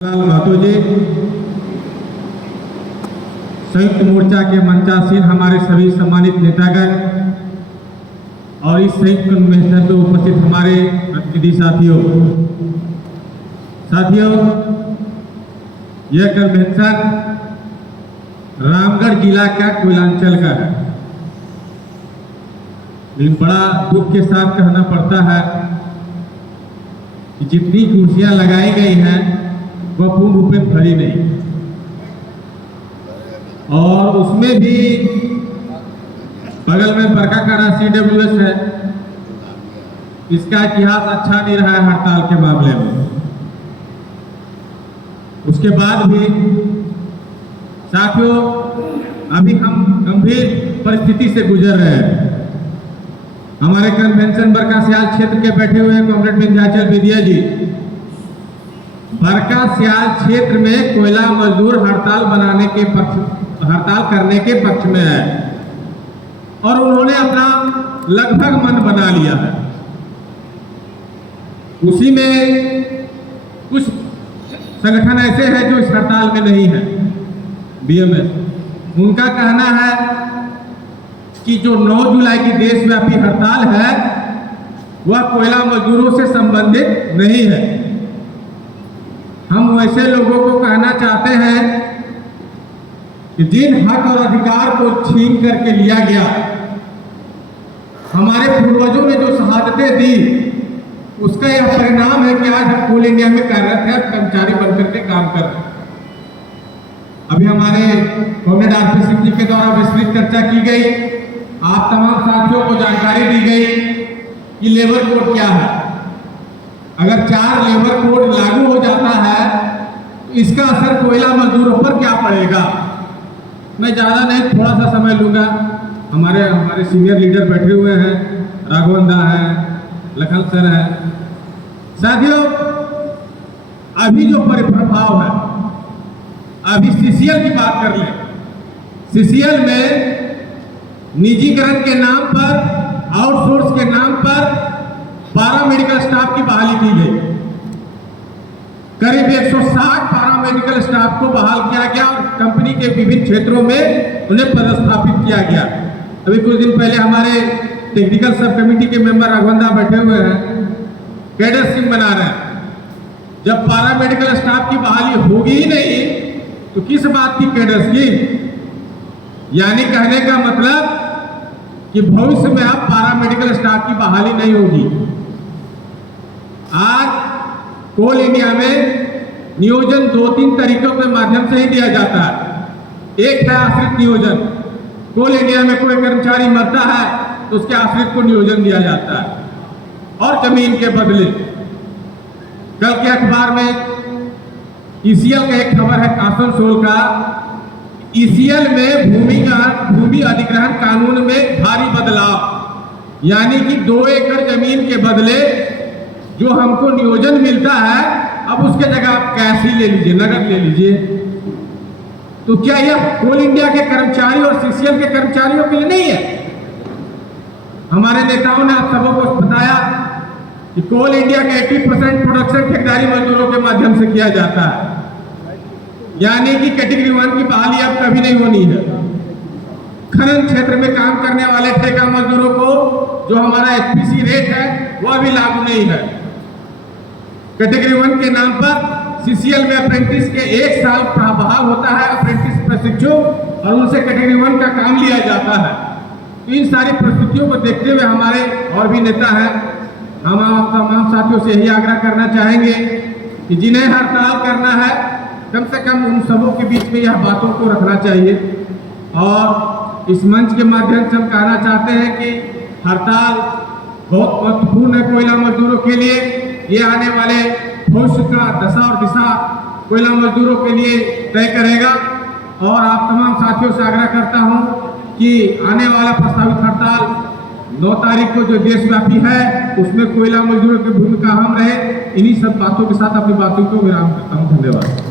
महतो जी, संयुक्त मोर्चा के मंचासीन हमारे सभी सम्मानित नेतागण और इस संयुक्त कन्वेंशन में उपस्थित हमारे प्रतिनिधि साथियों, यह कन्वेंशन रामगढ़ जिला का कोयलांचल का है। लेकिन बड़ा दुख के साथ कहना पड़ता है कि जितनी कुर्सियां लगाई गई हैं वह पूर्ण रूप में भरी नहीं, और उसमें भी बगल में बरकाकाना CWS है। इसका इतिहास अच्छा नहीं रहा है हड़ताल के मामले में। उसके बाद भी साथियों, अभी हम गंभीर परिस्थिति से गुजर रहे हैं। हमारे कन्वेंशन बरकासियाल क्षेत्र के बैठे हुए कॉमरेड विंध्याचल विद्या जी बरकासियाल क्षेत्र में कोयला मजदूर हड़ताल करने के पक्ष में है, और उन्होंने अपना लगभग मन बना लिया है। उसी में कुछ संगठन ऐसे हैं जो इस हड़ताल में नहीं है। BMS, उनका कहना है कि जो 9 जुलाई की देशव्यापी हड़ताल है वह कोयला मजदूरों से संबंधित नहीं है। हम वैसे लोगों को कहना चाहते हैं कि जिन हक और अधिकार को छीन करके लिया गया, हमारे पूर्वजों ने जो शहादतें दी, उसका यह परिणाम है कि आज हम कोल इंडिया में कार्यरत हैं, कर्मचारी बनकर के काम कर रहे हैं। अभी हमारे कॉमरेड RP सिंह जी के द्वारा विस्तृत चर्चा की गई, आप तमाम साथियों को जानकारी दी गई कि लेबर कोड क्या है। अगर 4 लेबर कोड लागू हो जाता है तो इसका असर कोयला मजदूरों पर क्या पड़ेगा। मैं ज़्यादा नहीं, थोड़ा सा समय लूँगा। हमारे सीनियर लीडर बैठे हुए हैं, राघवंदा है, लखन सर है। साथियों, अभी जो प्रभाव है, अभी CCL की बात कर लें। CCL में निजीकरण के नाम पर, आउटसोर्स के नाम पर पारा मेडिकल स्टाफ की बहाली की गई। करीब 160 पारा मेडिकल स्टाफ को बहाल किया गया और कंपनी के विभिन्न क्षेत्रों में उन्हें पदस्थापित किया गया। अभी कुछ दिन पहले हमारे टेक्निकल सब कमेटी के मेंबर राघवंदा बैठे हुए हैं, कैडर स्कीम बना रहे हैं। जब पारा मेडिकल स्टाफ की बहाली होगी ही नहीं तो किस बात की कैडर स्कीम? यानी कहने का मतलब कि भविष्य में अब पारा मेडिकल स्टाफ की बहाली नहीं होगी। आज कोल इंडिया में नियोजन 2-3 तरीकों के माध्यम से ही दिया जाता है। एक है आश्रित नियोजन। कोल इंडिया में कोई कर्मचारी मरता है तो उसके आश्रित को नियोजन दिया जाता है, और जमीन के बदले। कल के अखबार में ECL का एक खबर है आसनसोल का। ECL में भूमि अधिग्रहण कानून में भारी बदलाव, यानी कि 2 एकड़ जमीन के बदले जो हमको नियोजन मिलता है, अब उसके जगह आप कैश ही ले लीजिए, नगद ले लीजिए। तो क्या यह कोल इंडिया के कर्मचारी और CCL के कर्मचारियों के लिए नहीं है? हमारे नेताओं ने आप सबों को बताया कि कोल इंडिया का 80% प्रोडक्शन ठेकेदारी मजदूरों के माध्यम से किया जाता है, यानी कि कैटेगरी 1 की बहाली अब कभी नहीं होनी है। खनन क्षेत्र में काम करने वाले ठेका मजदूरों को जो हमारा HPC रेट है वह भी लागू नहीं है। कैटेगरी 1 के नाम पर CCL में अप्रेंटिस के 1 साल बहाल होता है, अप्रेंटिस प्रशिक्षु, और उनसे कैटेगरी 1 का काम लिया जाता है। तो इन सारी परिस्थितियों को देखते हुए हमारे और भी नेता हैं, हम आप तमाम साथियों से यही आग्रह करना चाहेंगे कि जिन्हें हड़ताल करना है, कम से कम उन सबों के बीच में यह बातों को रखना चाहिए। और इस मंच के माध्यम से हम कहना चाहते हैं कि हड़ताल बहुत महत्वपूर्ण है कोयला मजदूरों के लिए। ये आने वाले भविष्य का दशा और दिशा कोयला मजदूरों के लिए तय करेगा। और आप तमाम साथियों से आग्रह करता हूं कि आने वाला प्रस्तावित हड़ताल 9 तारीख को जो देशव्यापी है, उसमें कोयला मजदूरों की भूमिका अहम रहे। इन्हीं सब बातों के साथ अपनी बातों को विराम करता हूं। धन्यवाद।